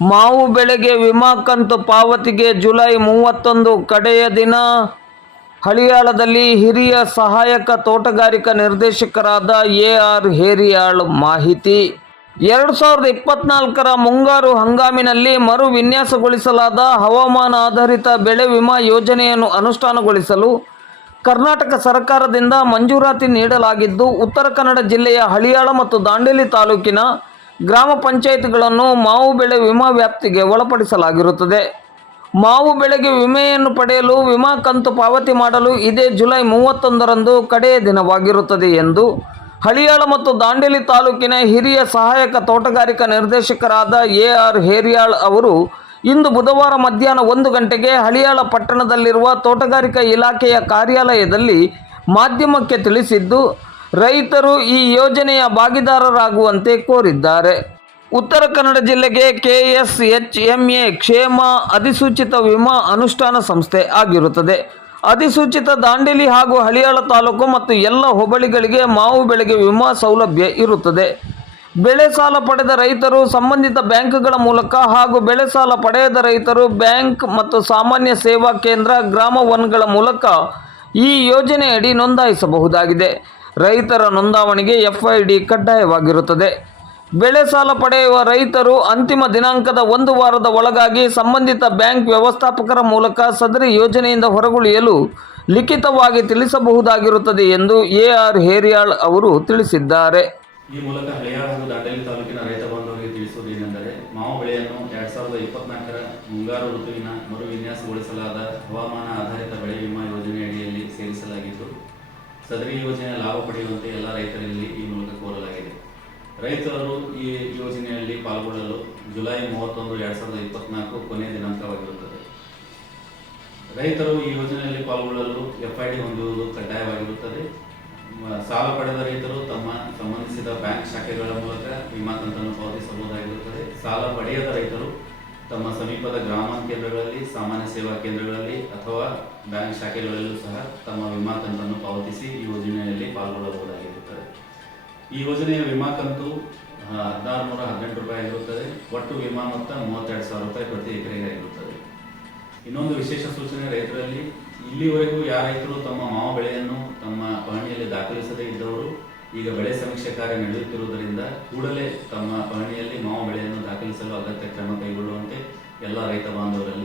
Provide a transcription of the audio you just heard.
ಮಾವು ಬೆಳೆಗೆ ವಿಮಾ ಕಂತು ಪಾವತಿಗೆ ಜುಲೈ ಮೂವತ್ತೊಂದು ಕಡೆಯ ದಿನ. ಹಳಿಯಾಳದಲ್ಲಿ ಹಿರಿಯ ಸಹಾಯಕ ತೋಟಗಾರಿಕಾ ನಿರ್ದೇಶಕರಾದ ಎ ಆರ್ ಹೇರಿಯಾಳ್ ಮಾಹಿತಿ. ಎರಡು ಸಾವಿರದ ಇಪ್ಪತ್ನಾಲ್ಕರ ಮುಂಗಾರು ಹಂಗಾಮಿನಲ್ಲಿ ಮರು ವಿನ್ಯಾಸಗೊಳಿಸಲಾದ ಹವಾಮಾನ ಆಧಾರಿತ ಬೆಳೆ ವಿಮಾ ಯೋಜನೆಯನ್ನು ಅನುಷ್ಠಾನಗೊಳಿಸಲು ಕರ್ನಾಟಕ ಸರ್ಕಾರದಿಂದ ಮಂಜೂರಾತಿ ನೀಡಲಾಗಿದ್ದು, ಉತ್ತರ ಕನ್ನಡ ಜಿಲ್ಲೆಯ ಹಳಿಯಾಳ ಮತ್ತು ದಾಂಡೇಲಿ ತಾಲೂಕಿನ ಗ್ರಾಮ ಪಂಚಾಯತ್ಗಳನ್ನು ಮಾವು ಬೆಳೆ ವಿಮಾ ವ್ಯಾಪ್ತಿಗೆ ಒಳಪಡಿಸಲಾಗಿರುತ್ತದೆ. ಮಾವು ಬೆಳೆಗೆ ವಿಮೆಯನ್ನು ಪಡೆಯಲು ವಿಮಾ ಕಂತು ಪಾವತಿ ಮಾಡಲು ಇದೇ ಜುಲೈ ಮೂವತ್ತೊಂದರಂದು ಕಡೆಯ ದಿನವಾಗಿರುತ್ತದೆ ಎಂದು ಹಳಿಯಾಳ ಮತ್ತು ದಾಂಡೇಲಿ ತಾಲೂಕಿನ ಹಿರಿಯ ಸಹಾಯಕ ತೋಟಗಾರಿಕಾ ನಿರ್ದೇಶಕರಾದ ಎ ಆರ್ ಹೇರಿಯಾಳ್ ಅವರು ಇಂದು ಬುಧವಾರ ಮಧ್ಯಾಹ್ನ ಒಂದು ಗಂಟೆಗೆ ಹಳಿಯಾಳ ಪಟ್ಟಣದಲ್ಲಿರುವ ತೋಟಗಾರಿಕಾ ಇಲಾಖೆಯ ಕಾರ್ಯಾಲಯದಲ್ಲಿ ಮಾಧ್ಯಮಕ್ಕೆ ತಿಳಿಸಿದ್ದು ರೈತರು ಈ ಯೋಜನೆಯ ಭಾಗಿದಾರರಾಗುವಂತೆ ಕೋರಿದ್ದಾರೆ. ಉತ್ತರ ಕನ್ನಡ ಜಿಲ್ಲೆಗೆ ಕೆಎಸ್ಎಚ್ಎಂಎ ಕ್ಷೇಮ ಅಧಿಸೂಚಿತ ವಿಮಾ ಅನುಷ್ಠಾನ ಸಂಸ್ಥೆ ಆಗಿರುತ್ತದೆ. ಅಧಿಸೂಚಿತ ದಾಂಡೇಲಿ ಹಾಗೂ ಹಳಿಯಾಳ ತಾಲೂಕು ಮತ್ತು ಎಲ್ಲ ಹೋಬಳಿಗಳಿಗೆ ಮಾವು ಬೆಳೆಗೆ ವಿಮಾ ಸೌಲಭ್ಯ ಇರುತ್ತದೆ. ಬೆಳೆ ಸಾಲ ಪಡೆದ ರೈತರು ಸಂಬಂಧಿತ ಬ್ಯಾಂಕ್ಗಳ ಮೂಲಕ ಹಾಗೂ ಬೆಳೆ ಸಾಲ ಪಡೆಯದ ರೈತರು ಬ್ಯಾಂಕ್ ಮತ್ತು ಸಾಮಾನ್ಯ ಸೇವಾ ಕೇಂದ್ರ, ಗ್ರಾಮ ಒನ್ಗಳ ಮೂಲಕ ಈ ಯೋಜನೆಯಡಿ ನೋಂದಾಯಿಸಬಹುದಾಗಿದೆ. ರೈತರ ನೋಂದಾವಣಿಗೆ ಎಫ್ಐಡಿ ಕಡ್ಡಾಯವಾಗಿರುತ್ತದೆ. ಬೆಳೆ ಸಾಲ ಪಡೆಯುವ ರೈತರು ಅಂತಿಮ ದಿನಾಂಕದ ಒಂದು ವಾರದ ಒಳಗಾಗಿ ಸಂಬಂಧಿತ ಬ್ಯಾಂಕ್ ವ್ಯವಸ್ಥಾಪಕರ ಮೂಲಕ ಸದರಿ ಯೋಜನೆಯಿಂದ ಹೊರಗುಳಿಯಲು ಲಿಖಿತವಾಗಿ ತಿಳಿಸಬಹುದಾಗಿರುತ್ತದೆ ಎಂದು ಎ ಆರ್ ಹೇರಿಯಾಳ್ ಅವರು ತಿಳಿಸಿದ್ದಾರೆ. ಈ ಮೂಲಕ ಹಳಿಯಾಳ ಹಾಗೂ ದಾಂಡೇಲಿ ತಾಲೂಕಿನ ರೈತ ಬಾಂಧವರಿಗೆ ತಿಳಿಸುವುದೇನೆಂದರೆ, ಮಾವು ಬೆಳೆಯನ್ನು ಎರಡ್ ಸಾವಿರದ ಇಪ್ಪತ್ನಾಲ್ಕರ ಮುಂಗಾರು ಋತುವಿನ ಮರು ವಿನ್ಯಾಸಗೊಳಿಸಲಾದ ಹವಾಮಾನ ಆಧಾರಿತ ಬೆಳೆ ವಿಮಾ ಯೋಜನೆಯಡಿಯಲ್ಲಿ ಸೇರಿಸಲಾಗಿದ್ದು ಸದರಿ ಯೋಜನೆಯ ಲಾಭ ಪಡೆಯುವಂತೆ ಎಲ್ಲ ರೈತರಲ್ಲಿ ಈ ಮೂಲಕ ಕೋರಲಾಗಿದೆ. ರೈತರು ಈ ಯೋಜನೆಯಲ್ಲಿ ಪಾಲ್ಗೊಳ್ಳಲು ಜುಲೈ ಮೂವತ್ತೊಂದು, ಎರಡ್ ಸಾವಿರದ ಇಪ್ಪತ್ನಾಲ್ಕು ಕೊನೆಯ ದಿನಾಂಕವಾಗಿರುತ್ತದೆ. ರೈತರು ಈ ಯೋಜನೆಯಲ್ಲಿ ಪಾಲ್ಗೊಳ್ಳಲು ಎಫ್ಐಡಿ ಹೊಂದುವುದು ಕಡ್ಡಾಯವಾಗಿರುತ್ತದೆ. ಸಾಲ ಪಡೆದ ರೈತರು ತಮ್ಮ ಸಂಬಂಧಿಸಿದ ಬ್ಯಾಂಕ್ ಶಾಖೆಗಳ ಮೂಲಕ ವಿಮಾ ಕಂತನ್ನು ಪಾವತಿಸಬಹುದಾಗಿರುತ್ತದೆ. ಸಾಲ ಪಡೆಯದ ರೈತರು ತಮ್ಮ ಸಮೀಪದ ಗ್ರಾಮ ಕೇಂದ್ರಗಳಲ್ಲಿ, ಸಾಮಾನ್ಯ ಸೇವಾ ಕೇಂದ್ರಗಳಲ್ಲಿ ಅಥವಾ ಬ್ಯಾಂಕ್ ಶಾಖೆಗಳಲ್ಲೂ ಸಹ ತಮ್ಮ ವಿಮಾ ಕಂತನ್ನು ಪಾವತಿಸಿ ಈ ಯೋಜನೆಯಲ್ಲಿ ಪಾಲ್ಗೊಳ್ಳಬಹುದಾಗಿರುತ್ತದೆ. ಈ ಯೋಜನೆಯ ವಿಮಾ ಕಂತು ಹದಿನಾರು ನೂರ ಹದಿನೆಂಟು ರೂಪಾಯಿ ಆಗಿರುತ್ತದೆ. ಒಟ್ಟು ವಿಮಾ ಮೊತ್ತ ಮೂವತ್ತೆರಡು ಸಾವಿರ ರೂಪಾಯಿ ಪ್ರತಿ ಎಕರೆಗೆ ಆಗಿರುತ್ತದೆ. ಇನ್ನೊಂದು ವಿಶೇಷ ಸೂಚನೆ, ರೈತರಲ್ಲಿ ಇಲ್ಲಿವರೆಗೂ ಯಾವ ರೈತರು ತಮ್ಮ ಮಾವು ಬೆಳೆಯನ್ನು ತಮ್ಮ ಪಹಣಿಯಲ್ಲಿ ದಾಖಲಿಸದೇ ಇದ್ದವರು ಈಗ ಬೆಳೆ ಸಮೀಕ್ಷೆ ಕಾರ್ಯ ನಡೆಯುತ್ತಿರುವುದರಿಂದ ಕೂಡಲೇ ತಮ್ಮ ಪಹಣಿಯಲ್ಲಿ ಮಾವು ಬೆಳೆಯನ್ನು ದಾಖಲಿಸಲು ಎಲ್ಲ ರೈತ ಬಾಂಧವರಲ್ಲಿ